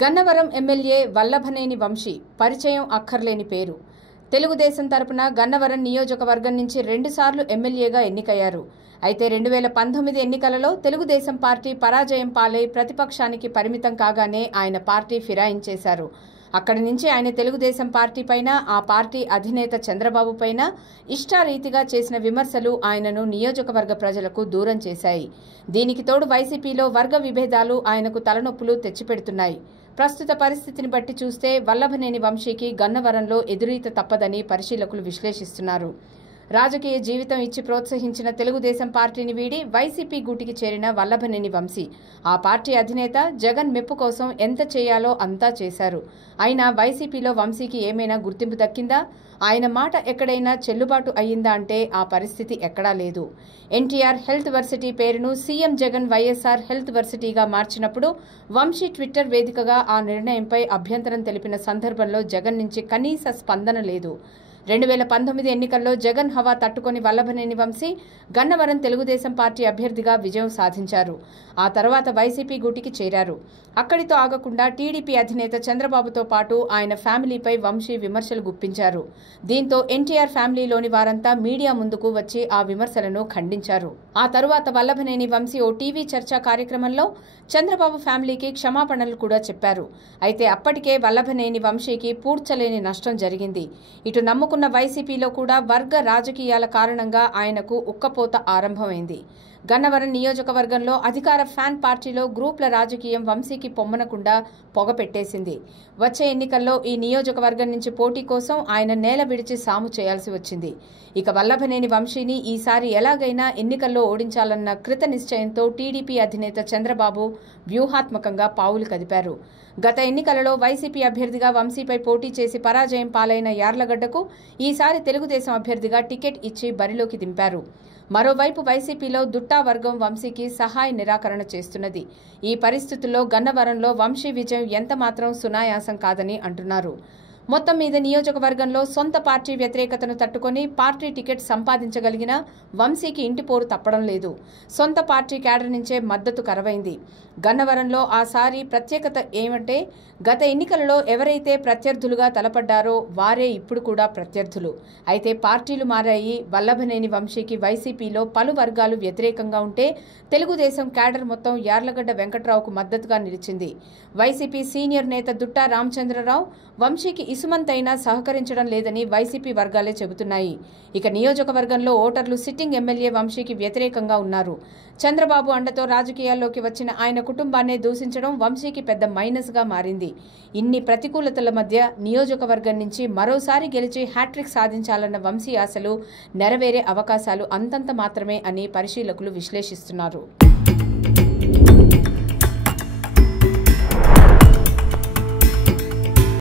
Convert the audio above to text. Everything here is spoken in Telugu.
గన్నవరం ఎమ్మెల్యే వల్లభనేని వంశీ పరిచయం అక్కర్లేని పేరు. తెలుగుదేశం తరపున గన్నవరం నియోజకవర్గం నుంచి 2 సార్లు ఎమ్మెల్యేగా ఎన్నికయ్యారు. అయితే 2019 ఎన్నికలలో తెలుగుదేశం పార్టీ పరాజయం పాలై ప్రతిపక్షానికి పరిమితం కాగానే ఆయన పార్టీ ఫిరాయించేశారు. అక్కడి నుంచి ఆయన తెలుగుదేశం పార్టీ పైన, ఆ పార్టీ అధినేత చంద్రబాబు పైన ఇష్టారీతిగా చేసిన విమర్శలు ఆయనను నియోజకవర్గ ప్రజలకు దూరం చేశాయి. దీనికి తోడు వైసీపీలో వర్గ విభేదాలు ఆయనకు తలనొప్పులు తెచ్చిపెడుతున్నాయి. ప్రస్తుత పరిస్థితిని బట్టి చూస్తే వల్లభనేని వంశీకి గన్నవరంలో ఎదురీత తప్పదని పరిశీలకులు విశ్లేషిస్తున్నారు. రాజకీయ జీవితం ఇచ్చి ప్రోత్సహించిన తెలుగుదేశం పార్టీని వీడి వైసీపీ గూటికి చేరిన వల్లభనేని వంశీ ఆ పార్టీ అధినేత జగన్ మెప్పు కోసం ఎంత చేయాలో అంతా చేశారు. అయినా వైసీపీలో వంశీకి ఏమైనా గుర్తింపు దక్కిందా? ఆయన మాట ఎక్కడైనా చెల్లుబాటు అయ్యిందా అంటే ఆ పరిస్థితి ఎక్కడా లేదు. ఎన్టీఆర్ హెల్త్ వర్సిటీ పేరును సీఎం జగన్ వైఎస్ఆర్ హెల్త్ వర్సిటీగా మార్చినప్పుడు వంశీ ట్విట్టర్ వేదికగా ఆ నిర్ణయంపై అభ్యంతరం తెలిపిన సందర్భంలో జగన్ నుంచి కనీస స్పందన లేదు. 2019 ఎన్నికల్లో జగన్ హవా తట్టుకొని వల్లభనేని వంశీ గన్నవరం తెలుగుదేశం పార్టీ అభ్యర్థిగా విజయం సాధించారు. ఆ తర్వాత వైసీపీ గూటికి చేరారు. అక్కడితో ఆగకుండా టీడీపీ అధినేత చంద్రబాబుతో పాటు ఆయన ఫ్యామిలీపై వంశీ విమర్శలు గుప్పించారు. దీంతో ఎన్టీఆర్ ఫ్యామిలీలోని వారంతా మీడియా ముందుకు వచ్చి ఆ విమర్శలను ఖండించారు. ఆ తరువాత వల్లభనేని వంశీ ఓ టీవీ చర్చా కార్యక్రమంలో చంద్రబాబు ఫ్యామిలీకి క్షమాపణలు కూడా చెప్పారు. అయితే అప్పటికే వల్లభనేని వంశీకి పూడ్చలేని నష్టం జరిగింది. ఇటు నమ్ముకున్న వైసీపీలో కూడా వర్గ రాజకీయాల కారణంగా ఆయనకు ఉక్కపోత ఆరంభమైంది. గన్నవరం నియోజకవర్గంలో అధికార ఫ్యాన్ పార్టీలో గ్రూప్ల రాజకీయం వంశీకి పొమ్మనకుండా పొగ పెట్టేసింది. వచ్చే ఎన్నికల్లో ఈ నియోజకవర్గం నుంచి పోటీ కోసం ఆయన నేల విడిచి సాము చేయాల్సి వచ్చింది. ఇక వల్లభనేని వంశీని ఈసారి ఎలాగైనా ఎన్నికల్లో ఓడించాలన్న కృత నిశ్చయంతో టీడీపీ అధినేత చంద్రబాబు వ్యూహాత్మకంగా పావులు కదిపారు. గత ఎన్నికలలో వైసీపీ అభ్యర్థిగా వంశీపై పోటీ చేసి పరాజయం పాలైన యార్లగడ్డకు ఈసారి తెలుగుదేశం అభ్యర్థిగా టికెట్ ఇచ్చి బరిలోకి దింపారు. మరోవైపు వైసీపీలో దుట్టా వర్గం వంశీకి సహాయ నిరాకరణ చేస్తున్నది. ఈ పరిస్థితుల్లో గన్నవరంలో వంశీ విజయం ఎంతమాత్రం సునాయాసం కాదని అంటున్నారు. మొత్తం మీద నియోజకవర్గంలో సొంత పార్టీ వ్యతిరేకతను తట్టుకొని పార్టీ టికెట్ సంపాదించగలిగిన వంశీకి ఇంటిపోరు తప్పడం లేదు. సొంత పార్టీ క్యాడర్ నుంచే మద్దతు కరవైంది. గన్నవరంలో ఆసారి ప్రత్యేకత ఏమంటే గత ఎన్నికలలో ఎవరైతే ప్రత్యర్థులుగా తలపడ్డారో వారే ఇప్పుడు కూడా ప్రత్యర్థులు. అయితే పార్టీలు మారాయి. వల్లభనేని వంశీకి వైసీపీలో పలు వర్గాలు వ్యతిరేకంగా ఉంటే తెలుగుదేశం క్యాడర్ మొత్తం యార్లగడ్డ వెంకట్రావుకు మద్దతుగా నిలిచింది. వైసీపీ సీనియర్ నేత దుట్టా రామచంద్రరావు వంశీకి ఇసుమంతైనా సహకరించడం లేదని వైసీపీ వర్గాలే చెబుతున్నాయి. ఇక నియోజకవర్గంలో ఓటర్లు సిట్టింగ్ ఎమ్మెల్యే వంశీకి వ్యతిరేకంగా ఉన్నారు. చంద్రబాబు అండతో రాజకీయాల్లోకి వచ్చిన ఆయన కుటుంబాన్నే దూషించడం వంశీకి పెద్ద మైనస్గా మారింది. ఇన్ని ప్రతికూలతల మధ్య నియోజకవర్గం నుంచి మరోసారి గెలిచి హ్యాట్రిక్ సాధించాలన్న వంశీ ఆశలు నెరవేరే అవకాశాలు అంతంత మాత్రమే అని పరిశీలకులు విశ్లేషిస్తున్నారు.